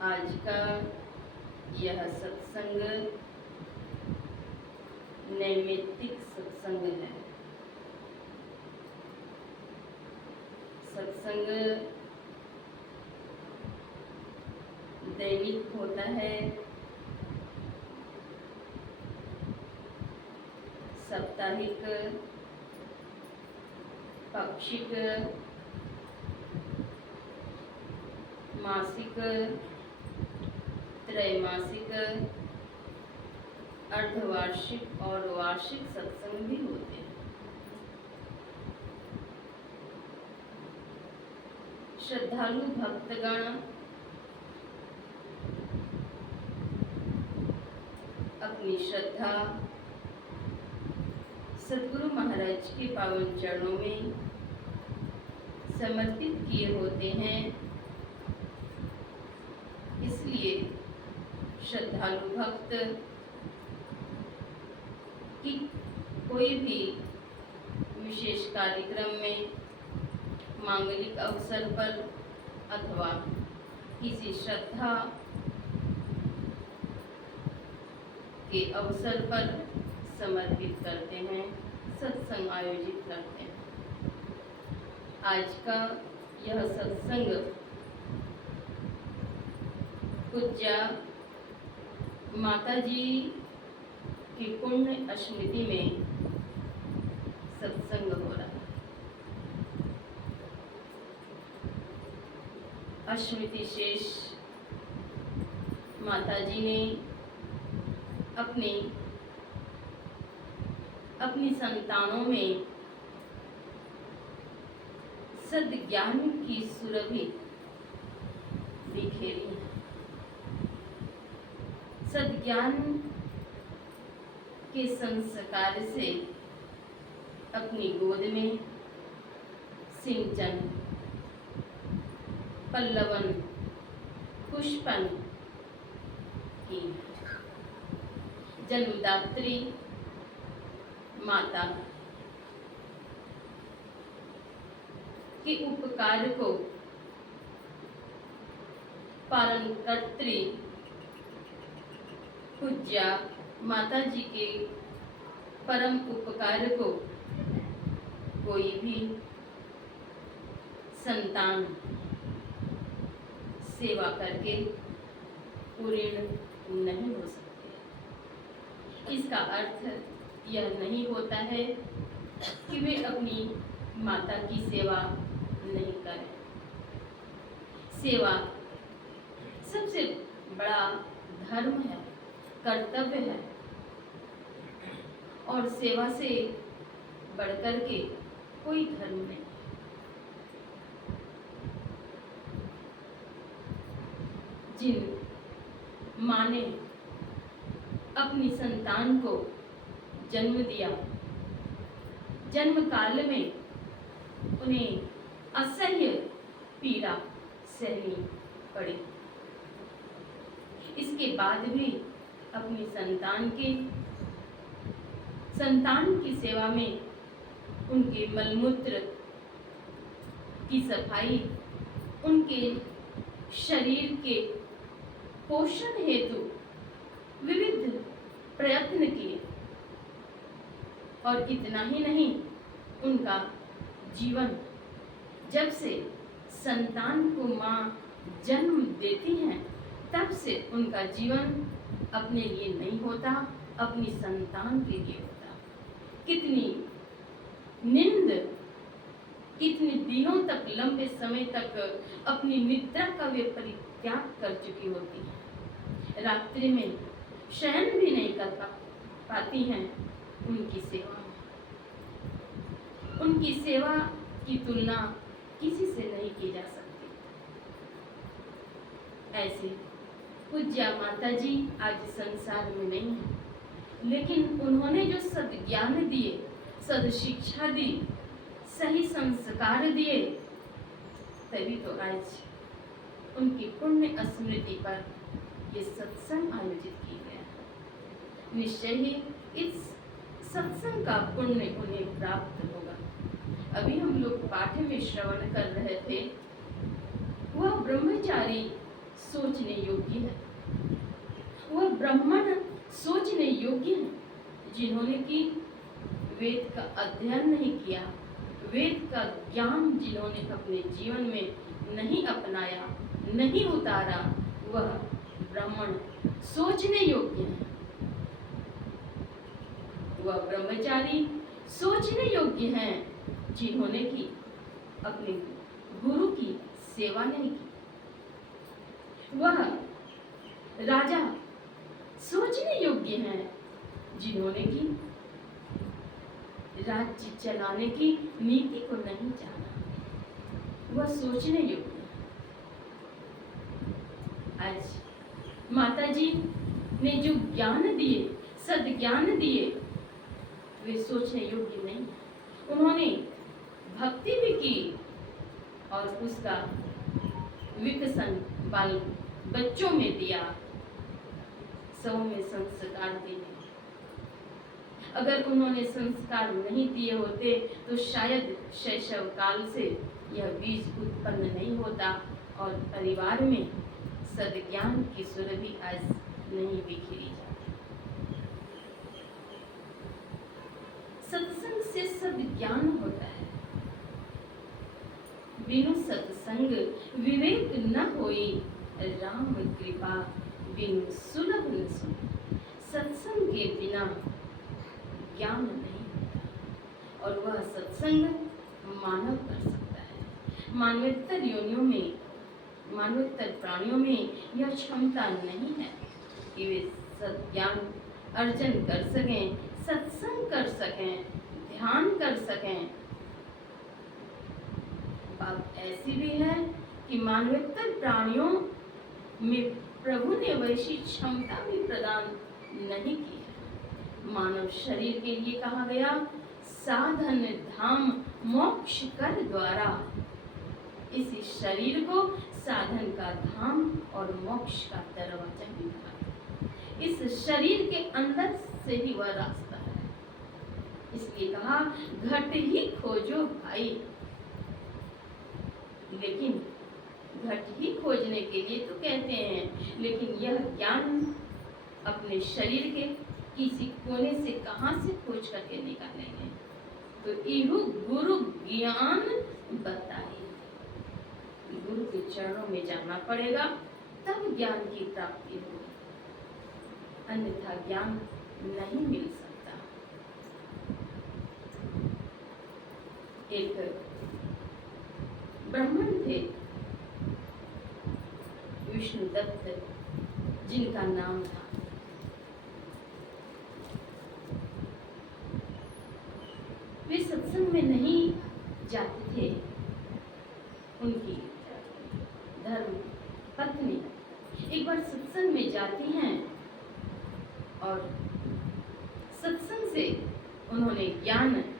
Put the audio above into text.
आज का यह सत्संग नैमित्तिक सत्संग है। सत्संग दैनिक होता है, साप्ताहिक, पाक्षिक, मासिक, त्रैमासिक, अर्धवार्षिक और वार्षिक सत्संग भी होते हैं। श्रद्धालु भक्तगण अपनी श्रद्धा सद्गुरु महाराज के पावन चरणों में समर्पित किए होते हैं। इसलिए श्रद्धालु भक्त की कोई भी विशेष कार्यक्रम में, मांगलिक अवसर पर अथवा किसी श्रद्धा के अवसर पर समर्पित करते हैं, सत्संग आयोजित करते हैं। आज का यह सत्संग पूज्य माता जी की पुण्य स्मृति में सत्संग हो रहा है। स्मृति शेष माता जी ने अपनी संतानों में सद्ज्ञान की सुरभि बिखेरी है। सद्ज्ञान के संस्कार से अपनी गोद में सिंचन, पल्लवन, पुष्पन की जन्मदात्री माता के उपकार को पालनकर्त्री पूज्य माता जी के परम उपकार को कोई भी संतान सेवा करके पूर्ण नहीं हो सकते। इसका अर्थ यह नहीं होता है कि वे अपनी माता की सेवा नहीं करें। सेवा सबसे बड़ा धर्म है, कर्तव्य है, और सेवा से बढ़कर के कोई धर्म नहीं। जिन माँ ने अपनी संतान को जन्म दिया, जन्म काल में उन्हें असह्य पीड़ा सहनी पड़ी, इसके बाद भी अपनी संतान की सेवा में उनके मलमूत्र की सफाई, उनके शरीर के पोषण हेतु विविध प्रयत्न किए। और इतना ही नहीं, उनका जीवन, जब से संतान को माँ जन्म देती हैं तब से उनका जीवन अपने लिए नहीं होता, अपनी संतान के लिए होता। कितनी निंद, कितने दिनों तक, लंबे समय तक अपनी निद्रा का वे परित्याग कर चुकी होती हैं। रात्रि में शयन भी नहीं कर पाती हैं उनकी सेवा में। उनकी सेवा की तुलना किसी से नहीं की जा सकती। ऐसे पूज्य माता जी आज संसार में नहीं है, लेकिन उन्होंने जो सद्ज्ञान दिए, सद्शिक्षा दी, सही संस्कार दिए, तभी तो आज उनकी पुण्य स्मृति पर ये सत्संग आयोजित किया गया। निश्चय ही इस सत्संग का पुण्य उन्हें प्राप्त होगा। अभी हम लोग पाठ में श्रवण कर रहे थे, वह ब्रह्मचारी सोचने योग्य है। वह ब्राह्मण सोचने योग्य है जिन्होंने कि वेद का अध्ययन नहीं किया, वेद का ज्ञान जिन्होंने अपने जीवन में नहीं अपनाया, नहीं उतारा, वह ब्राह्मण सोचने योग्य है। वह ब्रह्मचारी सोचने योग्य हैं जिन्होंने कि अपने गुरु की सेवा नहीं की। वह राजा सोचने योग्य हैं जिन्होंने कि राज्य चलाने की नीति को नहीं जाना। वह सोचने योग्य है। आज माता जी ने जो ज्ञान दिए, सद्ज्ञान दिए, वे सोचने योग्य नहीं। उन्होंने भक्ति भी की और उसका विकसन बाल बच्चों में दिया, सौम्य संस्कार दिए। अगर उन्होंने संस्कार नहीं दिए होते तो शायद शैशव काल से यह बीज उत्पन्न नहीं होता और परिवार में सद्ज्ञान की सुरभि आज नहीं बिखरी जाती। सत्संग से सद्ज्ञान होता है। बिनु सत्संग विवेक न होई, राम कृपा बिनु सुलभ न सुई। सत्संग के बिना ज्ञान नहीं होता और वह सत्संग मानव कर सकता है। मानवेतर योनियों में, मानवेतर प्राणियों में यह क्षमता नहीं है कि वे सत्ज्ञान अर्जन कर सकें, सत्संग कर सकें, ध्यान कर सकें। बात ऐसी भी है कि मानवेतर प्राणियों में प्रभु ने वैसी क्षमता भी प्रदान नहीं की है। मानव शरीर के लिए कहा गया, साधन धाम मोक्ष कर द्वारा। इसी शरीर को साधन का धाम और मोक्ष का दरवाजा भी कहा। इस शरीर के अंदर से ही वह रास्ता है। इसलिए कहा, घट ही खोजो भाई। लेकिन घट ही खोजने के लिए तो कहते हैं, लेकिन यह ज्ञान अपने शरीर के किसी कोने से कहां से खोज करके निकालेंगे? तो इहु गुरु ज्ञान बताइए। गुरु के चरणों में जाना पड़ेगा, तब ज्ञान की प्राप्ति होगी, अन्यथा ज्ञान नहीं मिल सकता। एक ब्राह्मण थे, विष्णुदत्त जिनका नाम था। वे सत्संग में नहीं जाते थे। उनकी धर्म पत्नी एक बार सत्संग में जाती हैं और सत्संग से उन्होंने ज्ञान